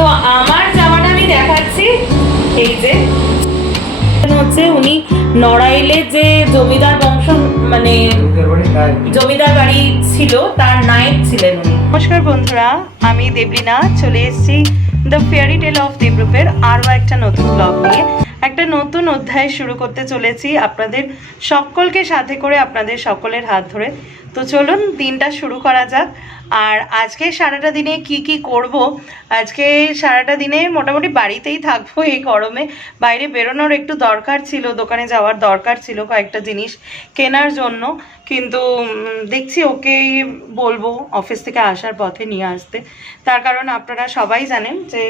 তো আমার জামাটা আমি দেখাচ্ছি। এই যে। হচ্ছে উনি নড়াইলে যে জমিদার বংশ মানে জমিদার বাড়ি ছিল, তার নায়ক ছিলেন উনি। নমস্কার বন্ধুরা, আমি দেবলিনা, চলে এসেছি দ্য ফেয়ারি টেল অফ দেবরূপের আরও একটা নতুন ব্লগ নিয়ে। একটা নতুন অধ্যায় শুরু করতে চলেছি আপনাদের সকলকে সাথে করে আপনাদের সকলের হাত ধরে। তো চলুন, দিনটা শুরু করা যাক। আর আজকে সারাটা দিনে কি কি করব? আজকে সারাটা দিনে মোটামুটি বাড়িতেই থাকব এই গরমে। বাইরে বেরোনোর একটু দরকার ছিল, দোকানে যাওয়ার দরকার ছিল কয়েকটা জিনিস কেনার জন্য। কিন্তু দেখছি ওকে বলব অফিস থেকে আসার পথে নিয়ে আসতে। তার কারণ আপনারা সবাই জানেন যে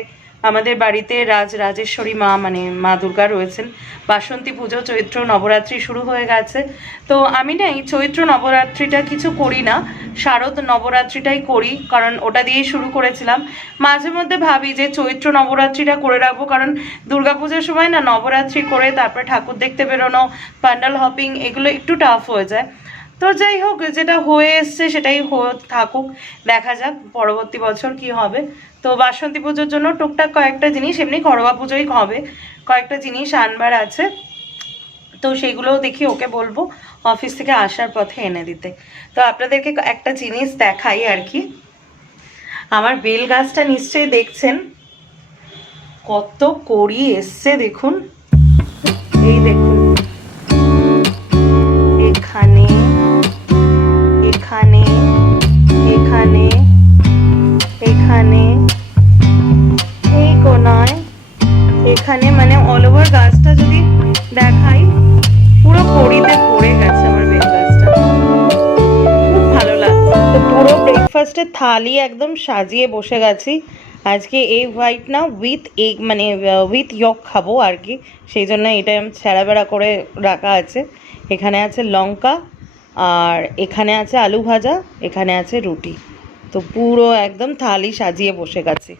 আমাদের বাড়িতে রাজ, রাজেশ্বরী মা মানে মা দুর্গা রয়েছেন। বাসন্তী পুজো, চৈত্র নবরাত্রি শুরু হয়ে গেছে। তো আমি না এই চৈত্র নবরাত্রিটা কিছু করি না, শারদ নবরাত্রিটাই করি, কারণ ওটা দিয়েই শুরু করেছিলাম। মাঝে মধ্যে ভাবি যে চৈত্র নবরাত্রিটা করে রাখব, কারণ দুর্গাপূজার সময় না নবরাত্রি করে, তারপরে ঠাকুর দেখতে বেরোনো প্যান্ডেল হপিং এগুলো একটু টাফ হয়ে যায়। তো যাই হোক, যেটা হয়ে এসছে সেটাই থাকুক, দেখা যাক পরবর্তী বছর কি হবে। তো বাসন্তী পুজোর জন্য টুকটাক কয়েকটা জিনিস, এমনি ঘরোয়া পুজোই হবে, কয়েকটা জিনিস আনবার আছে। তো সেগুলোও দেখি ওকে বলব অফিস থেকে আসার পথে এনে দিতে। তো আপনাদেরকে একটা জিনিস দেখাই আর কি। আমার বেল গাছটা নিশ্চয়ই দেখছেন? কত কড়ি এসছে দেখুন। এই দেখুন। এখানে এখানে এই কোনায় এখানে মানে অল ওভার গাছটা যদি দেখাই, পুরো কড়িতে পড়ে গেছে আমার বেল গাছটা। খুব ভালো লাগছে। তো পুরো ব্রেকফাস্টের থালি একদম সাজিয়ে বসে গেছি। আজকে এই হোয়াইট না উইথ এগ মানে উইথ ইয়ক খাব আর কি। সেই জন্য এটা ছেঁড়া বেড়া করে রাখা আছে। এখানে আছে লঙ্কা, আর এখানে আছে আলু ভাজা, এখানে আছে রুটি। তো পুরো একদম থালি সাজিয়ে বসে গেছি।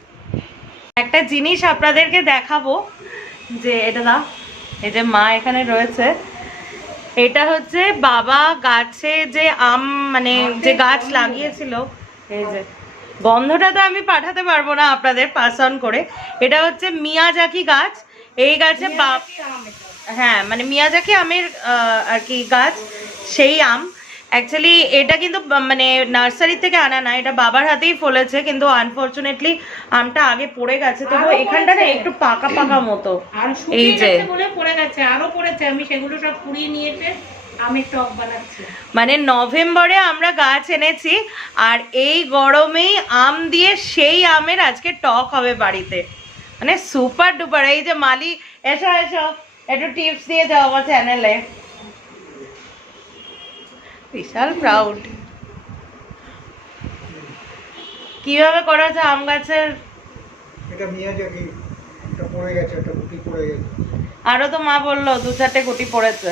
একটা জিনিস আপনাদেরকে দেখাবো যে এটা না এই যে মা এখানে রয়েছে। এটা হচ্ছে বাবা গাছে যে আম মানে যে গাছ লাগিয়েছিল এই যে। গন্ধটা তো আমি পাঠাতে পারব না আপনাদের পাস অন করে। এটা হচ্ছে মিয়াজাকি গাছ। এই গাছে হ্যাঁ মানে মিয়াজাকি আমের আর কি গাছ সেই আম। অ্যাকচুয়ালি এটা কিন্তু মানে নার্সারি থেকে আনা না এটা বাবার হাতেই ফলেছে কিন্তু আনফরচুনেটলি আমটা আগে পড়ে গেছে তবু এখানটা না একটু পাকা পাকা মতো। এই যে। বলে পড়ে গেছে আরও পড়েছে আমি সেগুলো সব পুড়িয়ে নিয়ে এসে আমের টক বানাচ্ছি। মানে নভেম্বরে আমরা গাছ এনেছি আর এই গরমেই আম দিয়ে সেই আমের আজকে টক হবে বাড়িতে। মানে সুপার ডুপার এই যে মালি এসো এসো একটু টিপস দিয়ে যাও আমার চ্যানেলে বিশাল প্রাউড কীভাবে করা হচ্ছে আম গাছের? এটা মিয়াজাকি একটা পড়ে গেছে একটা গুটি পড়ে গেছে। আরও তো মা বলল দু চারটে গুটি পড়েছে।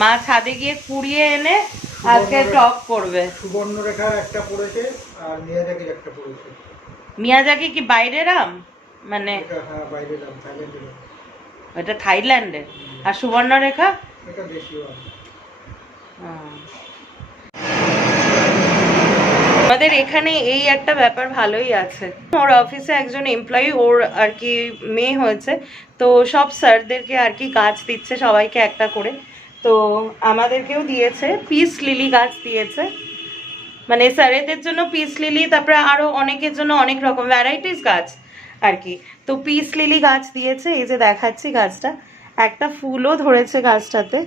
মা ছাদে গিয়ে কুড়িয়ে এনে আজকে টক করবে। সুবর্ণরেখার একটা পড়েছে আর মিয়াজাকির একটা পড়েছে। মিয়াজাকি কি বাইরের আম? মানে এটা হ্যাঁ থাইল্যান্ডের এটা থাইল্যান্ডে আর সুবর্ণরেখা? এটা দেশীয় আম। আমাদের এখানে এই একটা ব্যাপার ভালোই আছে। ওর অফিসে একজন এমপ্লয়ি ওর আর কি মেয়ে হয়েছে। তো সব স্যারদেরকে আর কি গাছ দিচ্ছে, সবাইকে একটা করে। তো আমাদেরকেও দিয়েছে পিস লিলি গাছ দিয়েছে। মানে স্যারেদের জন্য পিস লিলি তারপরে আরও অনেকের জন্য অনেক রকম ভ্যারাইটিস গাছ আর কি। তো পিস লিলি গাছ দিয়েছে, এই যে দেখাচ্ছি গাছটা। একটা ফুলও ধরেছে গাছটাতে,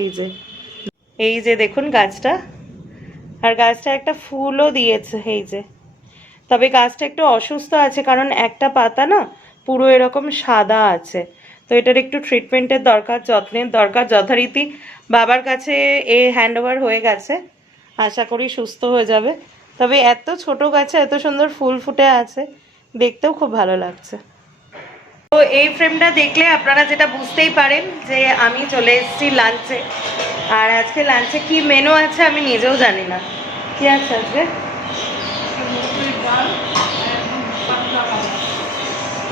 এই যে। এই যে দেখুন গাছটা। আর গাছটা একটা ফুলও দিয়েছে, এই যে। তবে গাছটা একটু অসুস্থ আছে, কারণ একটা পাতা না পুরো এরকম সাদা আছে। তো এটার একটু ট্রিটমেন্টের দরকার, যত্নের দরকার, যথারীতি বাবার কাছে এ হ্যান্ড ওভার হয়ে গেছে। আশা করি সুস্থ হয়ে যাবে। তবে এত ছোট গাছে এত সুন্দর ফুল ফুটে আছে, দেখতেও খুব ভালো লাগছে। তো এই ফ্রেমটা দেখলে আপনারা যেটা বুঝতেই পারেন যে আমি চলে এসেছি লাঞ্চে আর আজকে লাঞ্চে কি মেনু আছে আমি নিজেও জানি না। কি আছে আজকে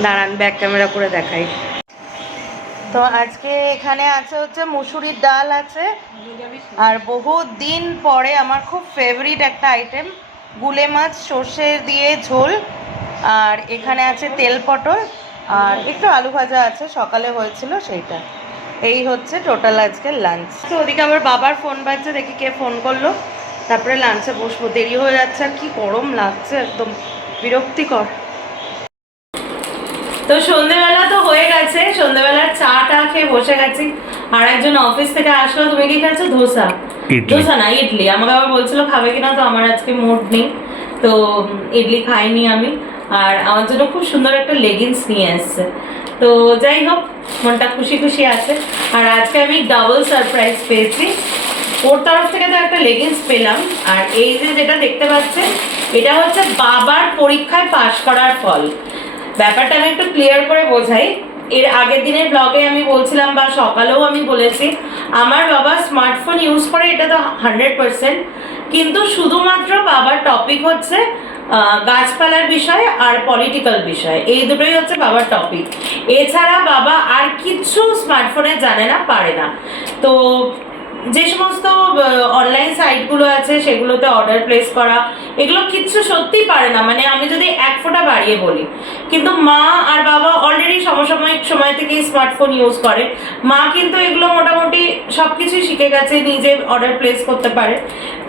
দাঁড়ান ব্যাক ক্যামেরা করে দেখাই। তো আজকে এখানে আছে হচ্ছে মুসুরির ডাল আছে। আর বহু দিন পরে আমার খুব ফেভারিট একটা আইটেম গুলে মাছ, সর্ষে দিয়ে ঝোল। আর এখানে আছে তেল পটল। আর একটু আলু ভাজা আছে, সকালে হয়েছিল সেইটা। এই হচ্ছে টোটাল আজকের লাঞ্চ তো ওদিকে আবার বাবার ফোন বাজছে, দেখি কে ফোন করল। তারপরে লাঞ্চে বসবো। দেরি হয়ে যাচ্ছে আর কি গরম লাগছে একদম। বিরক্তিকর। তো সন্ধেবেলা তো হয়ে গেছে। সন্ধেবেলা চা টা খেয়ে বসে গেছি। আর একজন অফিস থেকে আসলো। তুমি কি খাচ্ছ ধোসা। ধোসা না ইডলি। আমাকে আবার বলছিল খাবে কিনা? তো আমার আজকে মুড নেই। তো ইডলি খাইনি আমি। আর আমার জন্য খুব সুন্দর একটা লেগিংস নিয়ে এসছে। তো যাই হোক মনটা খুশি খুশি আছে। আর আজকে আমি ডাবল সারপ্রাইজ পেয়েছি। ওর তরফ থেকে তো একটা লেগিংস পেলাম। আর এই যে যেটা দেখতে পাচ্ছেন, এটা হচ্ছে বাবার পরীক্ষায় পাশ করার ফল। ব্যাপারটা আমি একটু ক্লিয়ার করে বোঝাই। এর আগের দিনের ব্লগে আমি বলছিলাম বা সকালেও আমি বলেছি, আমার বাবা স্মার্টফোন ইউজ করে এটা তো হান্ড্রেড পার্সেন্ট কিন্তু শুধুমাত্র বাবার টপিক হচ্ছে গাছপালার বিষয় আর পলিটিক্যাল বিষয়। এই দুটোই হচ্ছে বাবার টপিক এছাড়া বাবা আর কিচ্ছু স্মার্টফোনে জানে না, পারে না। তো যে সমস্ত অনলাইন সাইটগুলো আছে সেগুলোতে অর্ডার প্লেস করা এগুলো কিচ্ছু সত্যিই পারে না। মানে আমি যদি এক ফোঁটা বাড়িয়ে বলি, কিন্তু মা আর বাবা অলরেডি সমসাময়িক সময় থেকে স্মার্টফোন ইউজ করে। মা কিন্তু এগুলো মোটামুটি সব কিছুই শিখে গেছে, নিজে অর্ডার প্লেস করতে পারে।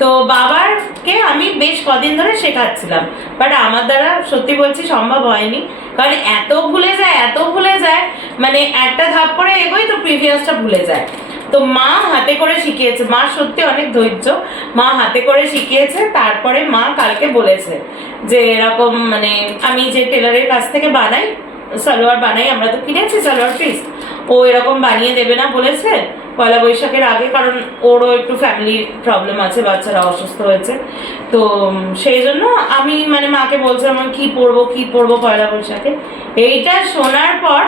তো বাবারকে আমি বেশ কদিন ধরে শেখাচ্ছিলাম। বাট আমার দ্বারা সত্যি বলছি সম্ভব হয়নি। কারণ এত ভুলে যায়, এত ভুলে যায় মানে একটা ধাপ করে এগোই তো প্রিভিয়াসটা ভুলে যায়। তো মা হাতে করে শিখিয়েছে। মা সত্যি অনেক ধৈর্য। মা হাতে করে শিখিয়েছে, তারপরে মা কালকে বলেছে যে এরকম মানে আমি যে টেলারের কাছ থেকে বানাই, সালোয়ার বানাই, আমরা তো কিনেছি সালোয়ার পিস ও এরকম বানিয়ে দেবে না বলেছে। পয়লা বৈশাখের আগে, কারণ ওরও একটু ফ্যামিলি প্রবলেম আছে, বাচ্চারা অসুস্থ হয়েছে। তো সেই জন্য আমি মানে মাকে বলছিলাম, আমি কি পরবো কি পরবো পয়লা বৈশাখে? এইটা শোনার পর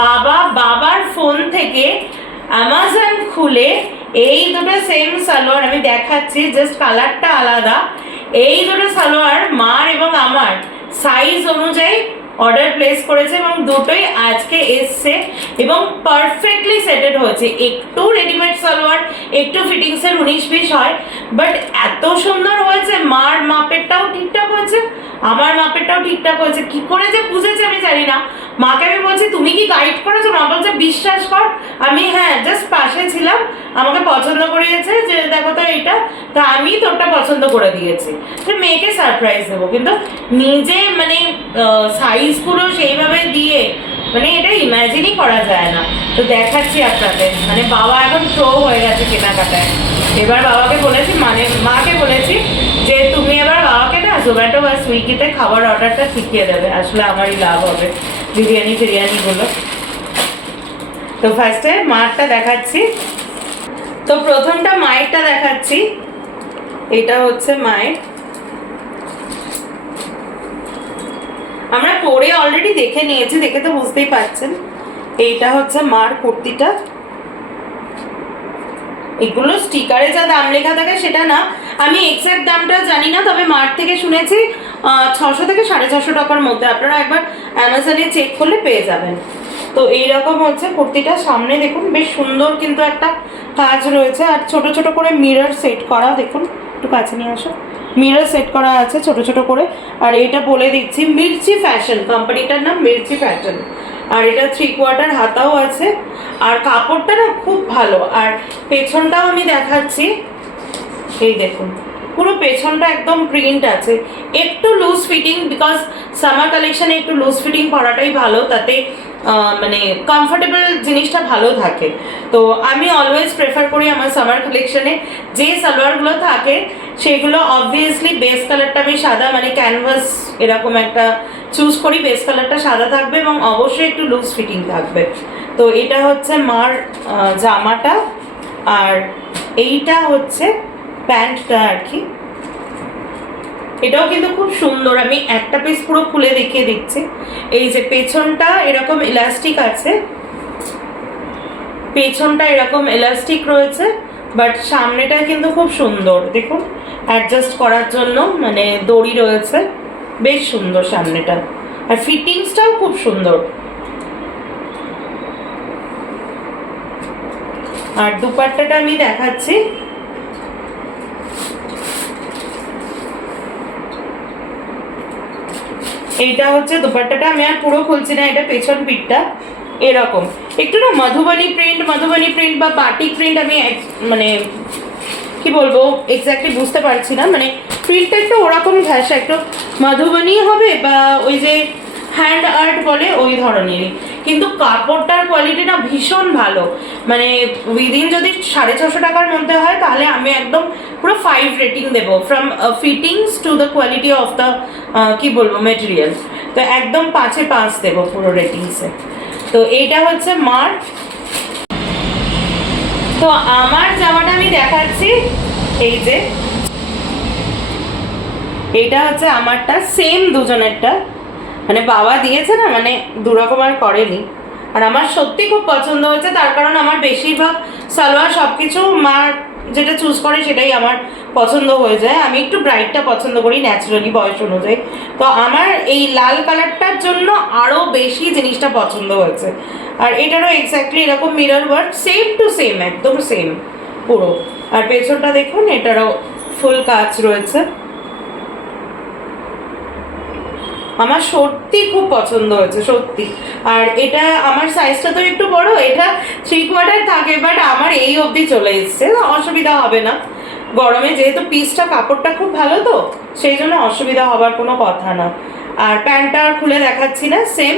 বাবা বাবার ফোন থেকে অ্যামাজন খুলে এই দুটো সেম সালোয়ার, আমি দেখাচ্ছি জাস্ট কালারটা আলাদা। এই দুটো সালোয়ার মার এবং আমার সাইজ অনুযায়ী অর্ডার প্লেস করেছে এবং দুটোই আজকে এসছে এবং পারফেক্টলি সেটেড হয়েছে। একটু রেডিমেড সালোয়ার, একটু ফিটিংসের উনিশ বিশ হয় বাট এত সুন্দর হয়েছে। মার মাপেরটাও ঠিকঠাক হয়েছে, আমার মাপেরটাও ঠিকঠাক হয়েছে। কি করে যে বুঝেছে আমি জানি না। মাকে আমি বলছি, তুমি কি গাইড করেছ? মা বলছে, বিশ্বাস কর, আমি হ্যাঁ জাস্ট পাশে ছিলাম, আমাকে পছন্দ করিয়েছে যে, দেখো তো এইটা, তা আমি তোরটা পছন্দ করে দিয়েছি। তো মেয়েকে সারপ্রাইজ দেবো, কিন্তু নিজে মানে সাইজ সাইজগুলো সেইভাবে দিয়ে মানে এটা ইমাজিনই করা যায় না। তো দেখাচ্ছি আপনাদের মানে বাবা এখন প্রো হয়ে গেছে কেনাকাটায়। এবার বাবাকে বলেছি মানে মাকে বলেছি যে, তুমি এবার বাবাকে না জোম্যাটো বা সুইগিতে খাবার অর্ডারটা শিখিয়ে দেবে, আসলে আমারই লাভ হবে। বিরিয়ানি ফিরিয়ানিগুলো তো ফার্স্টে মারটা দেখাচ্ছি। তো প্রথমটা মায়েরটা দেখাচ্ছি। এটা হচ্ছে মায়ের আমরা পরে অলরেডি দেখে নিয়েছি, দেখে তো বুঝতেই পারছেন। এইটা হচ্ছে মার কুর্তিটা। এগুলো স্টিকারে যা দাম লেখা থাকে সেটা না। আমি এক্স্যাক্ট দামটা জানি না, তবে মার্ট থেকে শুনেছি ছশো থেকে সাড়ে ছশো টাকার মধ্যে। আপনারা একবার অ্যামাজনে চেক করলে পেয়ে যাবেন। তো এইরকম হচ্ছে কুর্তিটা। সামনে দেখুন, বেশ সুন্দর কিন্তু একটা কাজ রয়েছে। আর ছোট ছোট করে মিরর সেট করা, দেখুন, একটু কাছে নিয়ে আসো। মিরর সেট করা আছে ছোট ছোট করে। আর এটা বলে দিচ্ছি, মির্চি ফ্যাশন। কোম্পানিটার নাম মির্চি ফ্যাশন। আর এটা থ্রি কোয়ার্টার হাতাও আছে। আর কাপড়টা না খুব ভালো। আর পেছনটাও আমি দেখাচ্ছি। এই দেখুন, পুরো পেছনটা একদম প্রিন্ট আছে। একটু লুজ ফিটিং বিকজ সামার কালেকশানে একটু লুজ ফিটিং পরাটাই ভালো, তাতে মানে কমফোর্টেবল জিনিসটা ভালো থাকে। তো আমি অলওয়েজ প্রেফার করি আমার সামার কালেকশানে যে সালোয়ারগুলো থাকে, সেগুলো অবভিয়াসলি বেস কালারটা আমি সাদা মানে ক্যানভাস এরকম একটা চুজ করি বেস কালারটা সাদা থাকবে এবং অবশ্যই একটু লুজ ফিটিং থাকবে। তো এটা হচ্ছে মার জামাটা, আর এইটা হচ্ছে প্যান্টটা আর কি। এটাও কিন্তু খুব সুন্দর, আমি একটা পিস পুরো খুলে দেখিয়ে দিচ্ছি। এই যে পেছনটা এরকম ইলাস্টিক আছে, পেছনটা এরকম ইলাস্টিক রয়েছে বাট সামনেটা কিন্তু খুব সুন্দর, দেখুন। অ্যাডজাস্ট করার জন্য মানে দড়ি রয়েছে। বেশ সুন্দর সামনেটা। আর ফিটিংসটাও খুব সুন্দর। আর দুপাট্টাটা আমি দেখাচ্ছি। এইটা হচ্ছে দুপাট্টাটা, আমি আর পুরো খুলছি না, এটা পেছন পিঠটা। এরকম। একটু না মধুবনী প্রিন্ট মধুবনী প্রিন্ট বা বাটিক প্রিন্ট আমি মানে কি বলব এক্স্যাক্টলি বুঝতে পারছি না। মানে প্রিন্টটা একটু ওরকম ঘাসা একটু মধুবনী হবে বা ওই যে হ্যান্ড আর্ট বলে ওই ধরনেরই। কিন্তু কাপড়টার কোয়ালিটি না ভীষণ ভালো। মানে উইদিন যদি সাড়ে ছশো টাকার মধ্যে হয়, তাহলে আমি একদম পুরো ফাইভ রেটিং দেবো। From fittings to the quality of the কি বলব মেটেরিয়াল তো একদম পাঁচে পাঁচ দেবো পুরো রেটিংসে তো এইটা হচ্ছে মার। তো আমার জামাটা আমি দেখাচ্ছি। এই যে। এটা হচ্ছে আমারটা সেম দুজনেরটা। মানে বাবা দিয়েছে না মানে দুরকম আর করেনি। আর আমার সত্যি খুব পছন্দ হয়েছে, তার কারণ আমার বেশিরভাগ সালোয়ার সব কিছু মার যেটা চুজ করে সেটাই আমার পছন্দ হয়ে যায়। আমি একটু ব্রাইটটা পছন্দ করি ন্যাচারালি বয়স অনুযায়ী। তো আমার এই লাল কালারটার জন্য আরও বেশি জিনিসটা পছন্দ হয়েছে। আর এটারও এক্স্যাক্টলি এরকম mirror work same to same একদম সেম পুরো। আর পেছনটা দেখুন, এটারও ফুল কাজ রয়েছে। আমার সত্যি খুব পছন্দ হয়েছে, সত্যি। আর এটা আমার সাইজটা তো একটু বড়, এটা থ্রি কোয়ার্টার থাকে বাট আমার এই অবধি চলে এসছে অসুবিধা হবে না। গরমে যেহেতু পিসটা কাপড়টা খুব ভালো তো, সেই জন্য অসুবিধা হবার কোনো কথা না। আর প্যান্টটা আর খুলে দেখাচ্ছি না সেম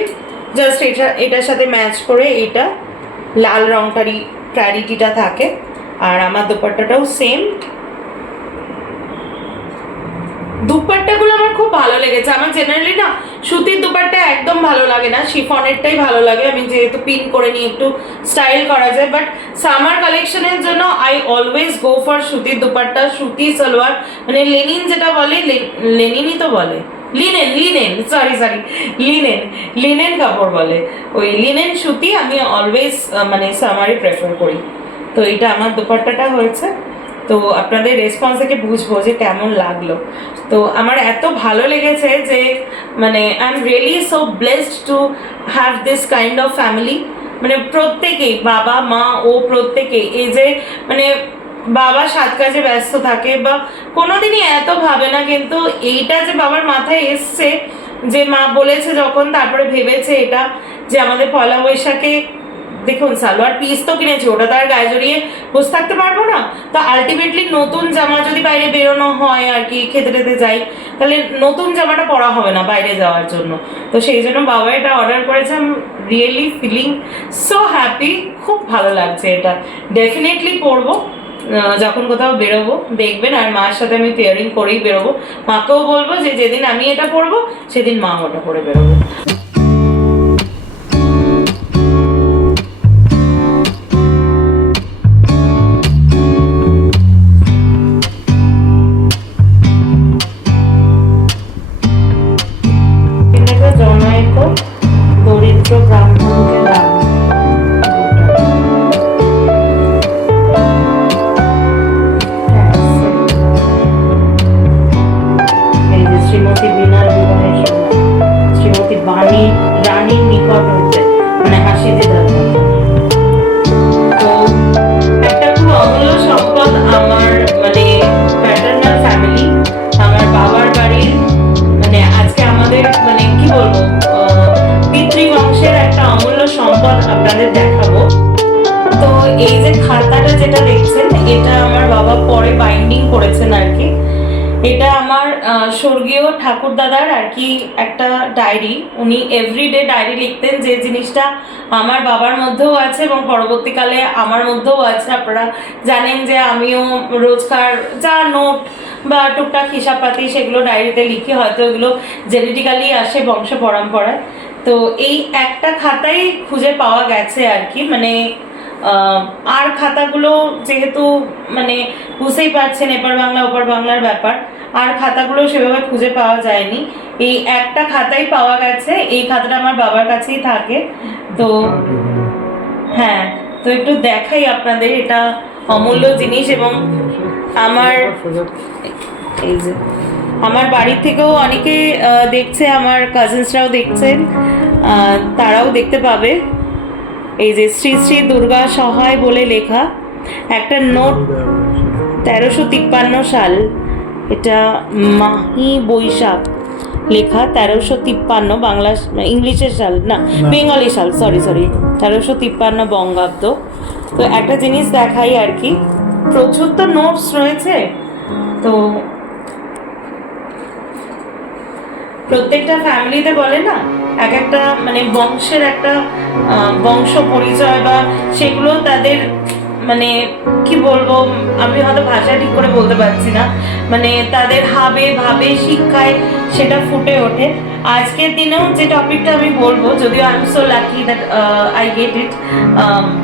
জাস্ট এটা, এটার সাথে ম্যাচ করে এটা, লাল রংটারই প্রায়োরিটিটা থাকে। আর আমার দুপাট্টাটাও সেম দুপাট্টাগুলো আমার খুব ভালো লেগেছে। আমার জেনারেলি না সুতির দুপাট্টা একদম ভালো লাগে না, শিফনেরটাই ভালো লাগে। আমি যেহেতু পিন করে নিয়ে একটু স্টাইল করা যায় বাট সামার কালেকশনের জন্য আই অলওয়েজ গো ফর সুতির দুপাট্টা, সুতি, সালোয়ার মানে লেনিন যেটা বলে লেনিনই তো বলে? Linen linen sorry sorry linen linen কাপড় বলে। ওই লিনেন সুতি আমি অলওয়েজ মানে সামারই প্রেফার করি। তো এটা আমার দুপাট্টাটা হয়েছে। তো আপনাদের রেসপন্স থেকে বুঝব যে কেমন লাগল। তো আমার এত ভালো লেগেছে যে মানে I am really so blessed to have this kind of family মানে প্রত্যেকেই বাবা, মা, ও প্রত্যেকেই এই যে মানে বাবা সাত কাজে ব্যস্ত থাকে বা কোনোদিনই এত ভাবে না, কিন্তু এইটা যে বাবার মাথায় এসছে যে মা বলেছে যখন, তারপরে ভেবেছে এটা, যে আমাদের পয়লা বৈশাখে দেখুন, সালোয়ার পিস তো কিনেছি, ওটা তো আর গায়ে জড়িয়ে বসে থাকতে পারব না। তো আলটিমেটলি নতুন জামা যদি বাইরে বেরোনো হয় আর কি, খেতে টেতে যাই, তাহলে নতুন জামাটা পরা হবে না বাইরে যাওয়ার জন্য। তো সেই জন্য বাবা এটা অর্ডার করেছে আমি রিয়েলি ফিলিং সো হ্যাপি খুব ভালো লাগছে এটা। ডেফিনেটলি পরবো যখন কোথাও বেরোবো, দেখবেন, আর মার সাথে আমি পেয়ারিং করেই বেরোবো। মাকেও বলব যে যেদিন আমি এটা পরবো, সেদিন মা ওটা পরে বেরোবো। উনি এভরিডে ডায়েরি লিখতেন যে জিনিসটা আমার বাবার মধ্যেও আছে এবং পরবর্তীকালে আমার মধ্যেও আছে। আপনারা জানেন যে আমিও রোজকার যা নোট বা টুকটাক হিসাবপাতি সেগুলো ডায়েরিতে লিখি, হয়তো এগুলো জেনেটিক্যালি আসে বংশ, পরম্পরায়। তো এই একটা খাতাই খুঁজে পাওয়া গেছে আর কি। মানে আর খাতাগুলো যেহেতু মানে বুঝতেই পারছেন এপার বাংলা, ওপার বাংলার ব্যাপার, আর খাতাগুলো সেভাবে খুঁজে পাওয়া যায়নি। এই একটা খাতাই পাওয়া গেছে, এই খাতাটা আমার বাবার কাছেই থাকে। তো হ্যাঁ তো একটু দেখাই আপনাদের, এটা অমূল্য জিনিস এবং আমার এই যে, আমার বাড়ির থেকেও অনেকে দেখছে, আমার কাজিনসরাও দেখছেন তারাও দেখতে পাবে। এই যে শ্রী শ্রী দুর্গা সহায় বলে লেখা, একটা নোট তেরোশো তিপ্পান্ন সাল, এটা মাহি বৈশাখ। লেখা তেরোশো তিপ্পান্ন বাংলা ইংলিশের সাল না বেঙ্গলি সাল সরি সরি তেরোশো তিপ্পান্ন বঙ্গাব্দ। তো একটা জিনিস দেখাই আর কি প্রচুর তো নোটস রয়েছে। তো প্রত্যেকটা ফ্যামিলিতে বলে না এক একটা মানে বংশের একটা বংশ পরিচয় বা সেগুলো তাদের মানে কি বলব, আমি হয়তো ভাষা ঠিক করে বলতে পারছি না। মানে তাদের হাবে, ভাবে, শিক্ষায় সেটা ফুটে ওঠে। আজকের দিনেও যে টপিকটা আমি বলব, যদিও I am so lucky that I get it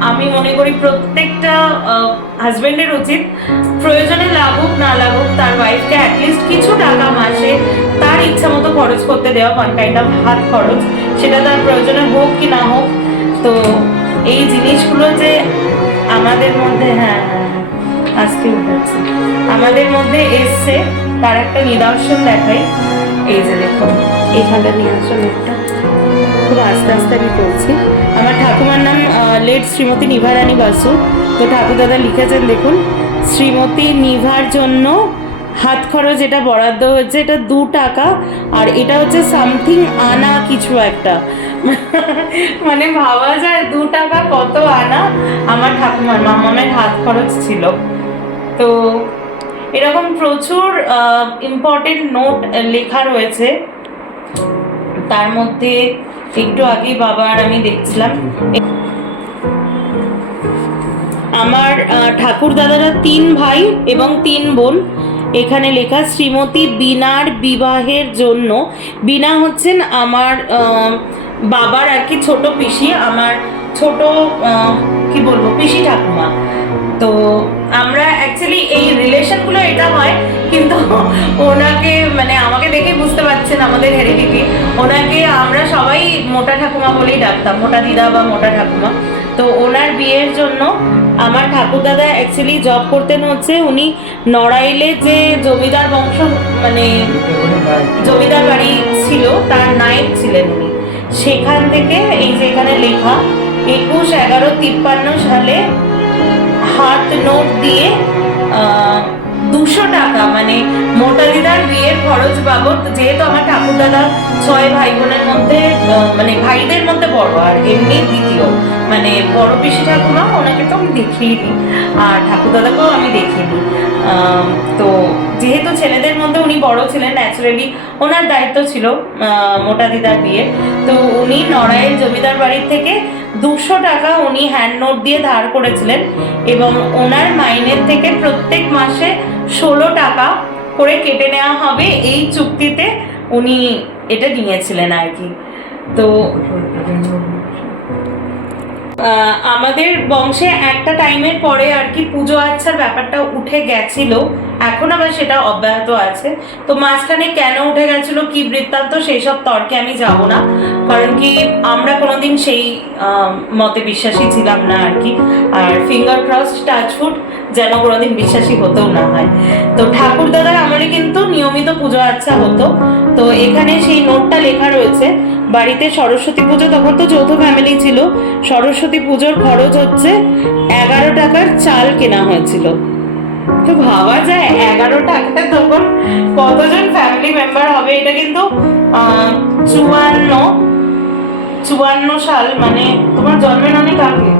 আমি মনে করি প্রত্যেকটা হাজবেন্ডের উচিত প্রয়োজনে লাগুক, না লাগুক, তার ওয়াইফকে অ্যাটলিস্ট কিছু টাকা মাসে তার ইচ্ছা মতো খরচ করতে দেওয়া ওয়ান কাইন্ড অফ হাত খরচ। সেটা তার প্রয়োজনে হোক কি না হোক, তো এই জিনিসগুলো যে আমাদের মধ্যে হ্যাঁ হ্যাঁ হ্যাঁ, আজকে উঠেছে আমাদের মধ্যে এসছে তার একটা নিদর্শন দেখাই। এই যে দেখুন এখানটা নিয়ে একটা। খুব আস্তে আস্তে আমি করছি। আমার ঠাকুমার নাম লেট শ্রীমতী নিভারানী বাসু। তো ঠাকুর দাদা লিখেছেন দেখুন শ্রীমতী নিভার জন্য হাত খরচ এটা বরাদ্দ হচ্ছে এটা দু টাকা আর এটা হচ্ছে সামথিং আনা কিছু একটা। মানে ভাবা যায় দু টাকা কত আনা? আমার ঠাকুমার মামামের হাত খরচ ছিল। তো এরকম প্রচুর ইম্পর্টেন্ট নোট লেখা রয়েছে। তার মধ্যে একটু আগেই বাবার আমি দেখছিলাম। আমার ঠাকুর দাদারা তিন ভাই এবং তিন বোন। এখানে লেখা, শ্রীমতী বিনার বিবাহের জন্য। বিনা হচ্ছেন আমার বাবার আর কি ছোট পিসি, আমার ছোট কি বলব, পিসি ঠাকুমা। তো আমরা অ্যাকচুয়ালি এই রিলেশনগুলো এটা হয়, কিন্তু ওনাকে মানে আমাকে দেখে বুঝতে পারছেন আমাদের হেরিডিটি ওনাকে আমরা সবাই মোটা ঠাকুমা বলেই ডাকতাম, মোটা দিদা বা মোটা ঠাকুমা। তো ওনার বিয়ের জন্য আমার ঠাকুরদাদা অ্যাকচুয়ালি জব করতেন হচ্ছে, উনি নড়াইলে যে জমিদার বংশ মানে জমিদার বাড়ি ছিল, তার নায়ক ছিলেন উনি। সেখান থেকে এই যে এখানে লেখা একুশ এগারো তিপ্পান্ন সালে হাত নোট দিয়ে দুশো টাকা মানে মোটা দিদার বিয়ের খরচ বাবদ যেহেতু আমার ঠাকুর দাদা ছয় ভাই বোনের মধ্যে মানে ভাইদের মধ্যে বড় আর এমনি দ্বিতীয়। মানে বড় পিসি ঠাকুমা, ওনাকে তো আমি দেখিয়ে আর ঠাকুর দাদাকেও আমি দিই তো যেহেতু ছেলেদের মধ্যে উনি বড় ছিলেন ন্যাচারালি ওনার দায়িত্ব ছিল মোটা দিদার বিয়ে। তো উনি নড়াইল জমিদার বাড়ির থেকে দুশো টাকা উনি হ্যান্ড নোট দিয়ে ধার করেছিলেন এবং ওনার মাইনের থেকে প্রত্যেক মাসে ষোলো টাকা করে কেটে নেওয়া হবে এই চুক্তিতে উনি এটা নিয়েছিলেন আর কি। তো আমাদের বংশে একটা টাইমের পরে আর কি পুজো আচ্ছার ব্যাপারটা উঠে গেছিল। এখন আবার সেটা অব্যাহত আছে। তো মাঝখানে কেন উঠে গেছিল, কি বৃত্তান্ত, সেই সব তর্কে আমি যাব না। কারণ কি আমরা কোনোদিন সেই মতে বিশ্বাসী ছিলাম না আর কি। আর ফিঙ্গার ক্রস টাচফুট যেন কোনোদিন বিশ্বাসী হতেও না হয়। তো ঠাকুর দাদার আমলে কিন্তু নিয়মিত পুজো আচ্ছা হতো। তো এখানে সেই নোটটা লেখা রয়েছে বাড়িতে সরস্বতী পুজো, তখন তো যৌথ ফ্যামিলি ছিল। সরস্বতী পুজোর খরচ হচ্ছে এগারো টাকার চাল কেনা হয়েছিল। তো ভাবা যায়, এগারো টাকা তখন কতজন ফ্যামিলি মেম্বার হবে? এটা কিন্তু চুয়ান্ন চুয়ান্ন সাল মানে তোমার জন্মের অনেক আগে।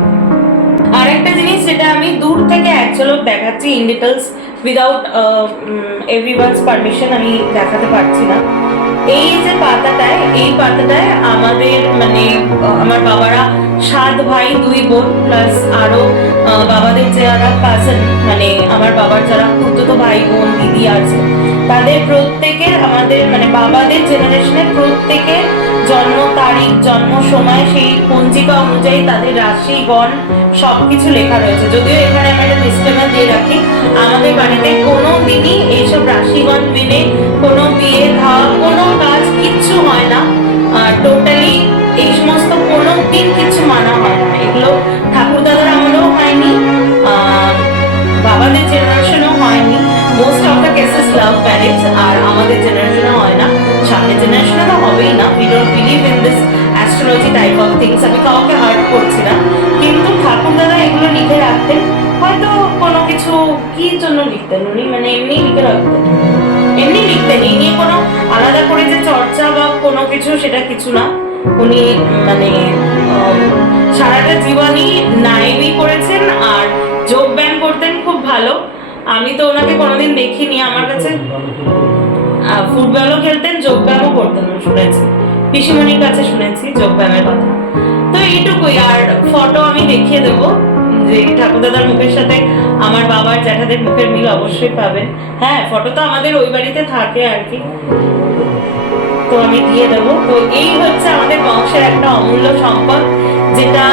আরেকটা জিনিস যেটা আমি দূর থেকে এক দেখাচ্ছি in details without everyone's permission আমি দেখাতে পারছি না। এই যে পাতাটায় এই পাতাটায় আমাদের মানে আমার বাবারা সাত ভাই দুই বোন প্লাস আরও আহ, বাবাদের যারা কাজিন মানে আমার বাবার যারা খুঁজতো ভাই বোন দিদি আছে তাদের প্রত্যেকের আমাদের মানে বাবাদের জেনারেশনের প্রত্যেকের জন্ম তারিখ, জন্ম সময়, সেই পঞ্জিকা অনুযায়ী তাদের রাশি, গণ সবকিছু লেখা রয়েছে। যদিও এখানে আমি একটা ডিসক্লেমার দিয়ে রাখি, আমাদের বাড়িতে কোনো দিনই এইসব রাশিগণ মেনে কোনো বিয়ে ধাপ কোনো কাজ কিচ্ছু হয় না। টোটালি এই সমস্ত কোনো দিন কিছু মানা হয় না। এগুলো ঠাকুর দাদার আমলেও হয়নি বাবাদের জেনারেশনও হয়নি। Most of the cases love marriage আর আমাদের জেনারেশনও হয় না। সামনের জেনারেশনে তো হবেই না। We don't believe in this astrology type of things আমি কাউকে হার্ট করছি না। কিন্তু ঠাকুর দাদা এগুলো লিখে রাখতেন। হয়তো কোনো কিছু কি জন্য লিখতেন উনি? মানে এমনি লিখে রাখতেন। এমনি লিখতেন। এই নিয়ে কোনো আলাদা করে যে চর্চা বা কোনো কিছু সেটা কিছু না। উনি মানে সারাটা জীবনই নাইবি করেছেন আর যোগ ব্যায়াম করতেন খুব ভালো। আমি তো ওনাকে কোনোদিন দেখিনি আমার কাছে। ফুটবলও খেলতেন যোগ ব্যায়ামও করতেন শুনেছি। পিসিমণির কাছে শুনেছি যোগ ব্যায়ামের কথা। তো এইটুকুই, আর ফটো আমি দেখিয়ে দেবো যে ঠাকুরদাদার মুখের সাথে আমার বাবার জ্যাঠাদের মুখের মিল অবশ্যই পাবেন। হ্যাঁ ফটো তো আমাদের ওই বাড়িতে থাকে আর কি। তো আমি দিয়ে দেবো। তো এই হচ্ছে আমাদের বংশের একটা অমূল্য সম্পদ, যেটা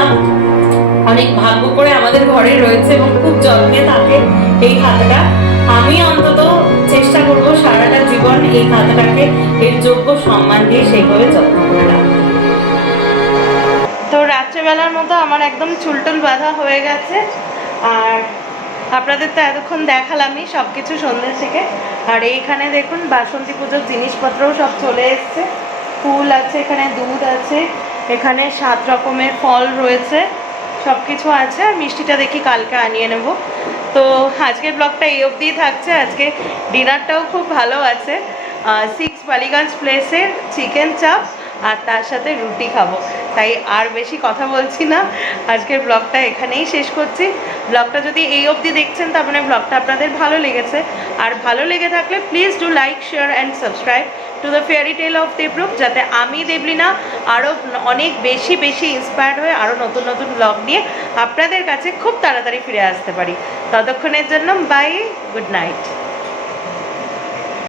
অনেক ভাগ্য করে আমাদের ঘরে রয়েছে এবং খুব যত্নে থাকে এই খাতাটা। আমি অন্তত চেষ্টা করব সারাটা জীবন এই খাতাটাকে, এর যোগ্য সম্মান দিয়ে সেইভাবে যত্ন করে তো রাত্রেবেলার মতো আমার একদম চুলটুল বাঁধা হয়ে গেছে। আর আপনাদের তো এতক্ষণ দেখালামই সব কিছু সন্ধ্যে থেকে। আর এইখানে দেখুন, বাসন্তী পুজোর জিনিসপত্রও সব চলে এসছে। ফুল আছে, এখানে দুধ আছে, এখানে সাত রকমের ফল রয়েছে সব কিছু আছে। আর মিষ্টিটা দেখি কালকে আনিয়ে নেব। তো আজকের ব্লগটা এই অবধিই থাকছে। আজকে ডিনারটাও খুব ভালো আছে। সিক্স বালিগঞ্জ প্লেসের চিকেন চাপ আর তার সাথে রুটি খাব। তাই আর বেশি কথা বলছি না। আজকের ব্লগটা এখানেই শেষ করছি। ব্লগটা যদি এই অবধি দেখছেন, তার মানে ব্লগটা আপনাদের ভালো লেগেছে। আর ভালো লেগে থাকলে please do like share and subscribe to the fairy tale of Debrup যাতে আমি, দেবলিনা আরও অনেক বেশি বেশি ইন্সপায়ার্ড হয়ে আরও নতুন নতুন ব্লগ নিয়ে আপনাদের কাছে খুব তাড়াতাড়ি ফিরে আসতে পারি। ততক্ষণের জন্য বাই গুড নাইট